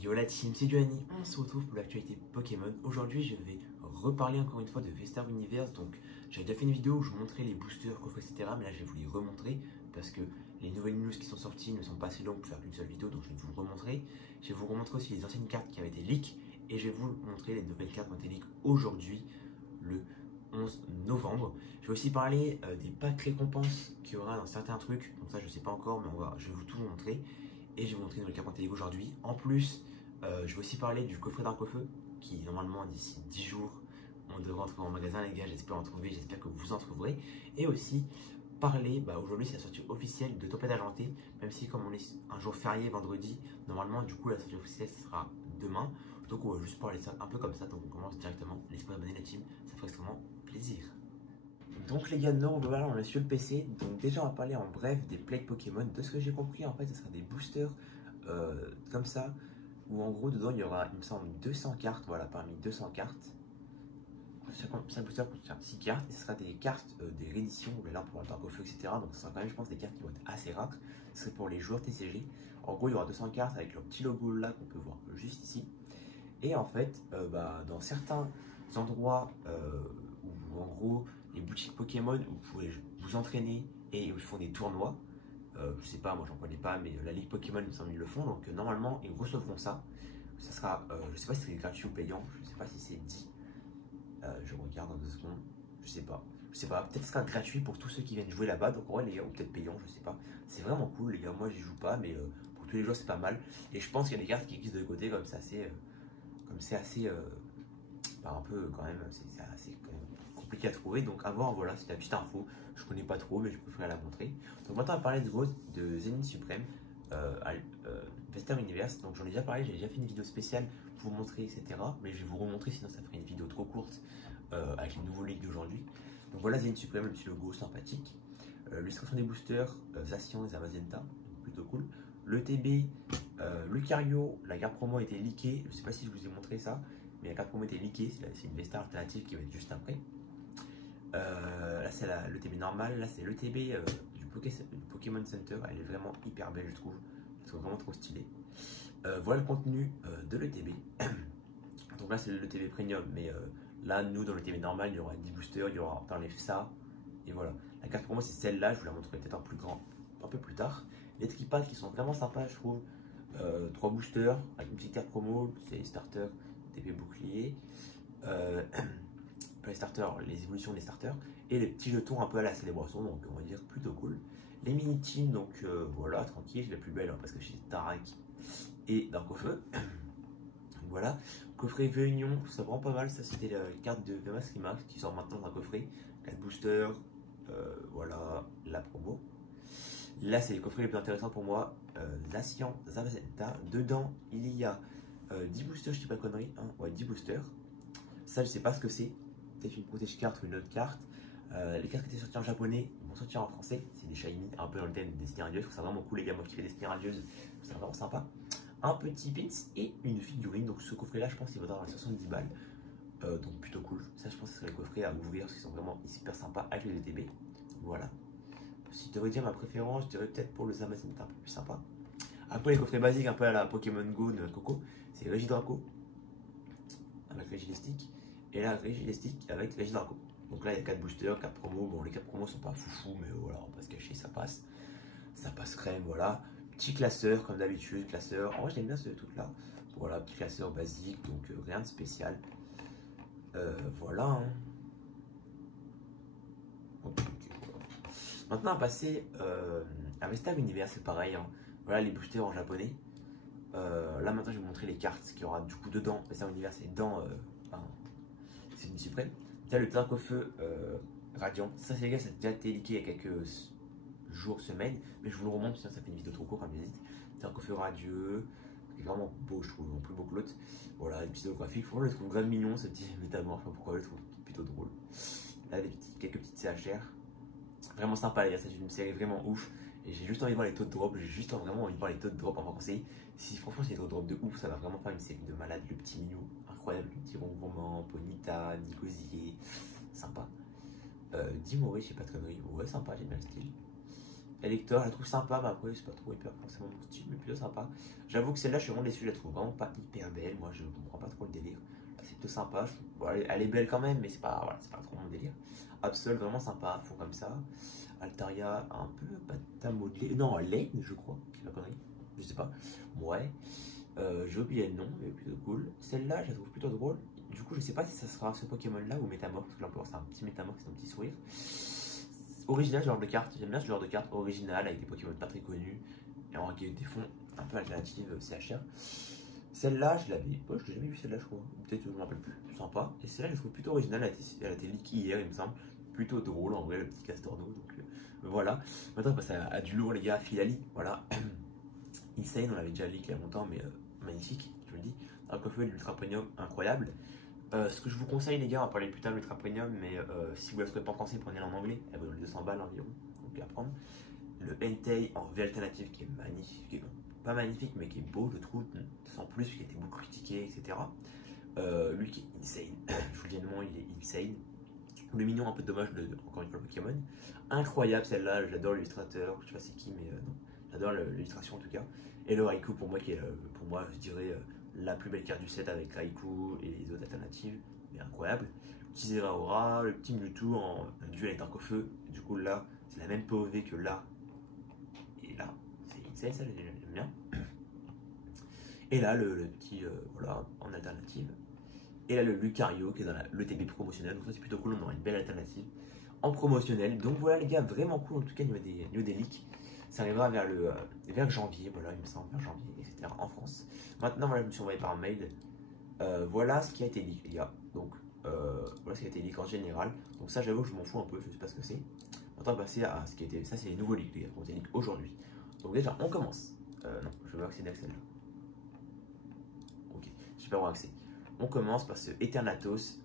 Yo la team, c'est Giovanni, on se retrouve pour l'actualité Pokémon. Aujourd'hui je vais reparler encore une fois de V-Star Universe. Donc j'avais déjà fait une vidéo où je montrais les boosters, coffres, etc. Mais là je vais vous les remontrer parce que les nouvelles news qui sont sorties ne sont pas assez longues pour faire qu'une seule vidéo. Donc je vais vous le remontrer. Je vais vous remontrer aussi les anciennes cartes qui avaient été leak. Et je vais vous montrer les nouvelles cartes qui ont été leak aujourd'hui, le 11 novembre. Je vais aussi parler des packs récompenses qu'il y aura dans certains trucs. Donc ça je sais pas encore, mais je vais vous tout montrer. Et je vais vous montrer dans les cartes télé aujourd'hui. En plus, je vais aussi parler du coffret d'Arc-au-Feu qui normalement d'ici 10 jours on devrait entrer en magasin les gars, j'espère en trouver, j'espère que vous en trouverez. Et aussi parler, aujourd'hui c'est la sortie officielle de Tempête Argentée, même si comme on est un jour férié vendredi, normalement du coup la sortie officielle sera demain. Donc on va juste parler de ça un peu comme ça, donc on commence directement. Laissez-moi abonner la team, ça ferait extrêmement plaisir. Donc les gars, non, voilà, on est sur le PC. Donc déjà on va parler en bref des plaques Pokémon. De ce que j'ai compris, en fait ce sera des boosters comme ça, où en gros dedans il y aura, il me semble, 200 cartes, voilà, parmi 200 cartes. Chaque booster contient 6 cartes, et ce sera des cartes des rééditions, là pour le Arc-au-Feu, etc. Donc ce sera quand même, je pense, des cartes qui vont être assez rares. Ce serait pour les joueurs TCG. En gros, il y aura 200 cartes avec leur petit logo là qu'on peut voir juste ici. Et en fait, dans certains endroits où en gros les boutiques Pokémon où vous pouvez vous entraîner et où ils font des tournois, je sais pas, moi j'en connais pas, mais la Ligue Pokémon, il me semble, ils le font. Donc normalement, ils recevront ça. Ça sera, je sais pas si c'est gratuit ou payant, je sais pas si c'est dit. Je regarde dans 2 secondes, je sais pas. Je sais pas, peut-être ce sera gratuit pour tous ceux qui viennent jouer là-bas. Donc ouais les gars, ou peut-être payant, je sais pas. C'est vraiment cool les gars, moi j'y joue pas, mais pour tous les joueurs c'est pas mal. Et je pense qu'il y a des cartes qui existent de côté comme ça, c'est assez un peu quand même, c'est assez quand même compliqué à trouver. Donc à voir, voilà, c'est la petite info. Je connais pas trop, mais je préfère la montrer. Donc maintenant on va parler de Zenith Suprême à V-Star Universe. Donc j'en ai déjà parlé, j'ai déjà fait une vidéo spéciale pour vous montrer, etc. Mais je vais vous remontrer, sinon ça ferait une vidéo trop courte avec les nouveaux leaks d'aujourd'hui. Donc voilà, Zenith Suprême, le petit logo sympathique. L'illustration des boosters, Zacian et Zamazenta, plutôt cool. Le TB, Lucario, la carte promo a été leakée. Je sais pas si je vous ai montré ça, mais la carte promo a été leakée. C'est une V-Star alternative qui va être juste après. Là c'est le TB normal, là c'est le TB du Pokémon Center. Elle est vraiment hyper belle, je trouve. Elle est vraiment trop stylée. Voilà le contenu de l'ETB. Donc là c'est le TB Premium, mais là nous dans le TB normal il y aura 10 boosters, il y aura dans les FSA. Et voilà, la carte pour moi c'est celle-là, je vous la montrerai peut-être en plus grand un peu plus tard. Les tripads qui sont vraiment sympas, je trouve. 3 boosters avec une petite carte promo, c'est les starters, TP bouclier. Les starters, les évolutions des starters. Et les petits jetons un peu à la célébration, donc on va dire plutôt cool. Les mini teams, donc voilà, tranquille, c'est la plus belle hein, parce que j'ai Tarak et Dark-au-Feu. Voilà, coffret Réunion, ça vraiment pas mal. Ça c'était la carte de Vemas Rimax qui sort maintenant dans un coffret. 4 boosters, voilà la promo. Là c'est les coffrets les plus intéressants pour moi. Zacian, Zamazenta, dedans il y a 10 boosters, je dis pas de conneries, hein. Ouais, 10 boosters. Ça je sais pas ce que c'est, peut-être une protège carte ou une autre carte. Les cartes qui étaient sorties en japonais vont sortir en français, c'est des shiny, un peu dans le thème des Destiny Radieuses. Je trouve ça vraiment cool les gars, moi qui fais des Destiny Radieuses, c'est vraiment sympa. Un petit pins et une figurine. Donc ce coffret là je pense qu'il vaudra dans les 70 balles, donc plutôt cool. Ça je pense que ce serait le coffret à ouvrir parce qu'ils sont vraiment super sympas avec les ETB. Voilà, si je devrais dire ma préférence, je dirais peut-être pour le Zamazenta, un peu plus sympa. Après les coffrets basiques un peu à la Pokémon Go de Coco, c'est Regidraco avec Regilistique et là Regilistique avec Regidraco. Donc là il y a 4 boosters, 4 promos. Bon les 4 promos sont pas foufou, mais voilà, on va pas se cacher, ça passe. Ça passe crème, voilà. Petit classeur comme d'habitude, classeur. En vrai j'aime bien ce truc là. Voilà, petit classeur basique, donc rien de spécial. Voilà. Hein. Okay, voilà. Maintenant on va passer à V-Star Universe, c'est pareil. Hein. Voilà les boosters en japonais. Là maintenant je vais vous montrer les cartes qu'il y aura du coup dedans. V-Star Universe et dans c'est une suprême. Là le Dark-au-Feu Radiant. Ça c'est les gars, ça a déjà été leaké il y a quelques jours, semaines, mais je vous le remonte sinon ça fait une vidéo trop courte, comme j'hésite. Dark-au-Feu radieux, c'est vraiment beau, je trouve, plus beau que l'autre. Voilà, les petits graphiques, je le trouve grave mignon ce petit métamorphe, pourquoi je le trouve plutôt drôle. Là, quelques petites CHR, vraiment sympa les gars, c'est une série vraiment ouf. Et j'ai juste envie de voir les taux de drop, j'ai juste vraiment envie de voir les taux de drop avant conseiller. Si franchement c'est des taux de drop de ouf, ça va vraiment faire une série de malades. Le petit Minou, incroyable, le petit Rongourmand, Ponyta, Nicosier, sympa. Dimoré, je sais pas de conneries, ouais, sympa, j'aime bien le style. Elector, je la trouve sympa, mais après c'est pas trop hyper forcément mon style, mais plutôt sympa. J'avoue que celle-là, je suis vraiment déçu, je la trouve vraiment pas hyper belle. Moi, je comprends pas trop le délire. C'est plutôt sympa. Bon, elle est belle quand même, mais c'est pas, voilà, c'est pas trop mon délire. Absol, vraiment sympa, fond comme ça. Altaria, un peu pas modelé. Non, Lane, je crois, c'est la connerie. Je sais pas. Ouais. J'ai oublié le nom, mais plutôt cool. Celle-là, je la trouve plutôt drôle. Du coup, je sais pas si ça sera ce Pokémon-là ou Métamorph, parce que là, on peut voir c'est un petit Métamorph, c'est un petit sourire. Original, ce genre de carte. J'aime bien ce genre de carte originale avec des Pokémon pas très connus et avec des fonds un peu alternatives CHR. Celle-là, je l'avais. Ouais, je l'ai jamais vu celle-là, je crois. Peut-être que je me rappelle plus. Sympa. Et celle-là, je la trouve plutôt originale. Elle a été leak hier, il me semble. Plutôt drôle en vrai, le petit Castorno. Donc voilà. Maintenant, on passe à du lourd, les gars. Philali. Voilà. Insane, on l'avait déjà leak il y a longtemps, mais magnifique, je vous le dis. Un coffret de l'Ultra Premium, incroyable. Ce que je vous conseille, les gars, on va parler plus tard de l'Ultra Premium, mais si vous ne la trouvez pas en français, prenez-la en anglais. Elle vaut 200 balles environ, donc à prendre. Le Entei en V alternative qui est magnifique, pas magnifique, mais qui est beau, je trouve, sans plus, qui a été beaucoup critiqué, etc. Lui qui est insane, je vous le dis le nom, il est insane. Le mignon, un peu dommage, encore une fois, le Pokémon. Incroyable celle-là, j'adore l'illustrateur, je sais pas c'est qui, mais non, j'adore l'illustration en tout cas. Et le Raikou, pour moi, qui est, pour moi, je dirais, la plus belle carte du set avec Raikou et les autres alternatives, mais incroyable. Le petit Zeraora, le petit Mewtwo en duel avec Dark-Feu, du coup là, c'est la même POV que là, et là, c'est insane, ça j'aime bien. Et là, le petit, voilà, en alternative. Et là, le Lucario qui est dans l'ETB promotionnel, donc ça c'est plutôt cool, on aura une belle alternative en promotionnel. Donc voilà les gars, vraiment cool en tout cas niveau des leaks. Ça arrivera vers janvier, voilà, il me semble, vers janvier, etc. en France. Maintenant, voilà, je me suis envoyé par mail. Voilà ce qui a été leak, les gars. Donc, voilà ce qui a été leak en général. Donc, ça, j'avoue, je m'en fous un peu, je sais pas ce que c'est. Maintenant, on va passer à ce qui a été. Ça, c'est les nouveaux leaks, les gars, qui ont été leaks aujourd'hui. Donc, déjà, on commence. Non, je vais accéder à celle-là. Ok, je vais pas avoir accès. On commence par ce Eternatus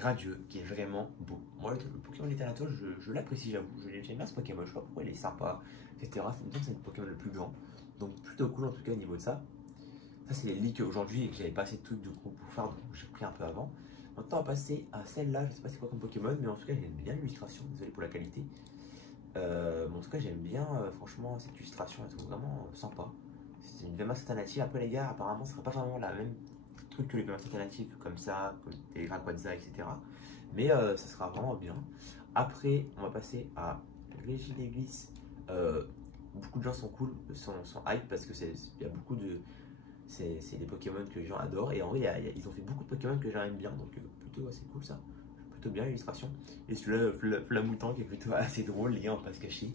radieux qui est vraiment beau. Moi, le Pokémon Eternatus, je l'apprécie, j'avoue. J'aime bien ce Pokémon, je sais pas pourquoi il est sympa, etc. C'est le Pokémon le plus grand. Donc, plutôt cool en tout cas au niveau de ça. Ça, c'est les leaks aujourd'hui et que j'avais pas assez de trucs de groupe pour faire, donc j'ai pris un peu avant. Maintenant, on va passer à celle-là. Je sais pas c'est quoi comme Pokémon, mais en tout cas, j'aime bien l'illustration. Désolé pour la qualité. Mais en tout cas, j'aime bien, franchement, cette illustration. Elle est vraiment sympa. C'est une VMAX alternative. Après, les gars, apparemment, ce sera pas vraiment la même truc que les VMAX alternatives comme ça, que les Rayquaza, etc. Mais ça sera vraiment bien. Après, on va passer à Regigigas. Beaucoup de gens sont cool, sont hype parce que il y a beaucoup de. C'est des Pokémon que les gens adorent. Et en vrai, ils ont fait beaucoup de Pokémon que j'aime bien. Donc, plutôt assez cool ça. Plutôt bien l'illustration. Et celui-là, Flamoutant, qui est plutôt assez drôle, les gars, on va pas se cacher.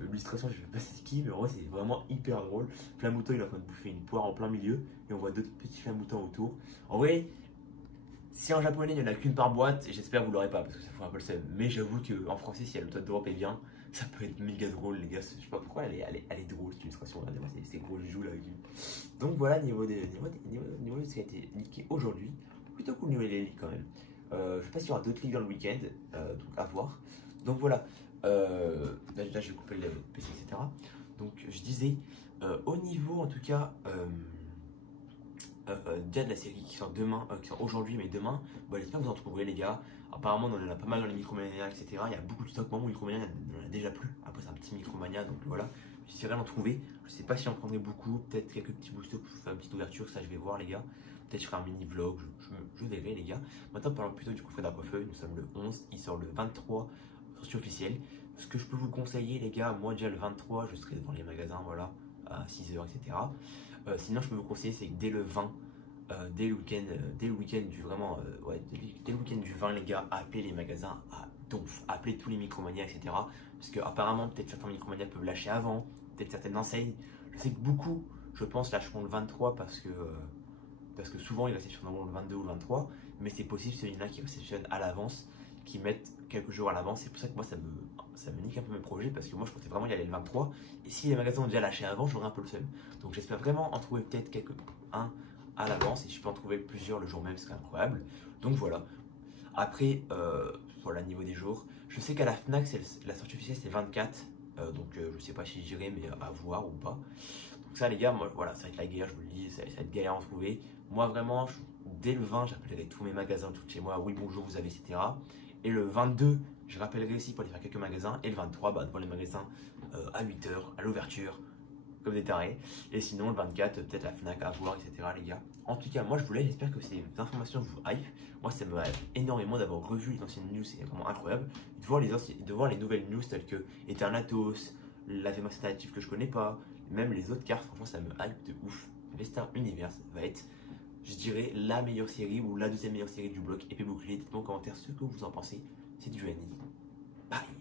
L'illustration, je sais pas c'est qui, mais en vrai, c'est vraiment hyper drôle. Flamoutant, il est en train de bouffer une poire en plein milieu. Et on voit d'autres petits Flamoutants autour. En vrai, si en japonais, il n'y en a qu'une par boîte, j'espère que vous l'aurez pas, parce que ça ferait un peu le seum. Mais j'avoue qu'en français, si le taux de drop est bien, ça peut être méga drôle, les gars. Je sais pas pourquoi elle est drôle cette illustration. Regardez-moi ces gros joues là avec lui. Donc voilà, niveau de ce qui a été leaké aujourd'hui, plutôt cool niveau des leaks quand même. Je sais pas s'il y aura d'autres leaks dans le week-end, donc à voir. Donc voilà, là je vais couper le PC, etc. Donc je disais, au niveau en tout cas. Déjà de la série qui sort demain, qui sort aujourd'hui mais demain, bon, j'espère que vous en trouverez les gars. Apparemment on en a pas mal dans les Micromania, etc. Il y a beaucoup de stocks, moment où Micromania n'en a déjà plus. Après c'est un petit Micromania, donc voilà, j'essaierai d'en trouver. Je sais pas si j'en prendrai beaucoup, peut-être quelques petits boosters pour faire une petite ouverture, ça je vais voir les gars. Peut-être je ferai un mini vlog, je verrai les gars. Maintenant parlons plutôt du coffret d'Aquafeuille, nous sommes le 11, il sort le 23, sortie officielle. Ce que je peux vous conseiller les gars, moi déjà le 23 je serai dans les magasins, voilà, à 6h, etc. Sinon, je peux vous conseiller, c'est que dès le 20, dès le week-end du vraiment, dès le week-end du 20, les gars, appelez les magasins à donf, appelez tous les Micromania, etc. Parce que apparemment, peut-être certains Micromania peuvent lâcher avant, peut-être certaines enseignes. Je sais que beaucoup, je pense, lâcheront le 23 parce que souvent ils réceptionnent le 22 ou le 23, mais c'est possible, c'est une là qui réceptionne à l'avance, qui mettent quelques jours à l'avance. C'est pour ça que moi ça me nique un peu mes projets parce que moi je pensais vraiment y aller le 23 et si les magasins ont déjà lâché avant, j'aurais un peu le seum. Donc j'espère vraiment en trouver peut-être un à l'avance et je peux en trouver plusieurs le jour même, ce serait incroyable. Donc voilà. Après, voilà, niveau des jours, je sais qu'à la Fnac, la sortie officielle c'est 24, donc je sais pas si j'irai, mais à voir ou pas. Donc ça les gars, moi voilà, ça va être la guerre, je vous le dis, ça va être galère à en trouver. Moi vraiment, dès le 20, j'appellerai tous mes magasins, tout chez moi, oui bonjour, vous avez, etc. Et le 22, je rappellerai aussi pour aller faire quelques magasins. Et le 23, devant les magasins à 8h, à l'ouverture, comme des tarés. Et sinon, le 24, peut-être la Fnac à voir, etc. les gars. En tout cas, moi je voulais, j'espère que ces informations vous hype. Moi, ça me hype énormément d'avoir revu les anciennes news, c'est vraiment incroyable. De voir les nouvelles news telles que Eternatus, la VMAX alternative que je connais pas, même les autres cartes, franchement, ça me hype de ouf. Vestar Universe va être, je dirais, la meilleure série ou la deuxième meilleure série du bloc épée bouclier. Dites-moi en commentaire ce que vous en pensez. C'est du Annie. Bye.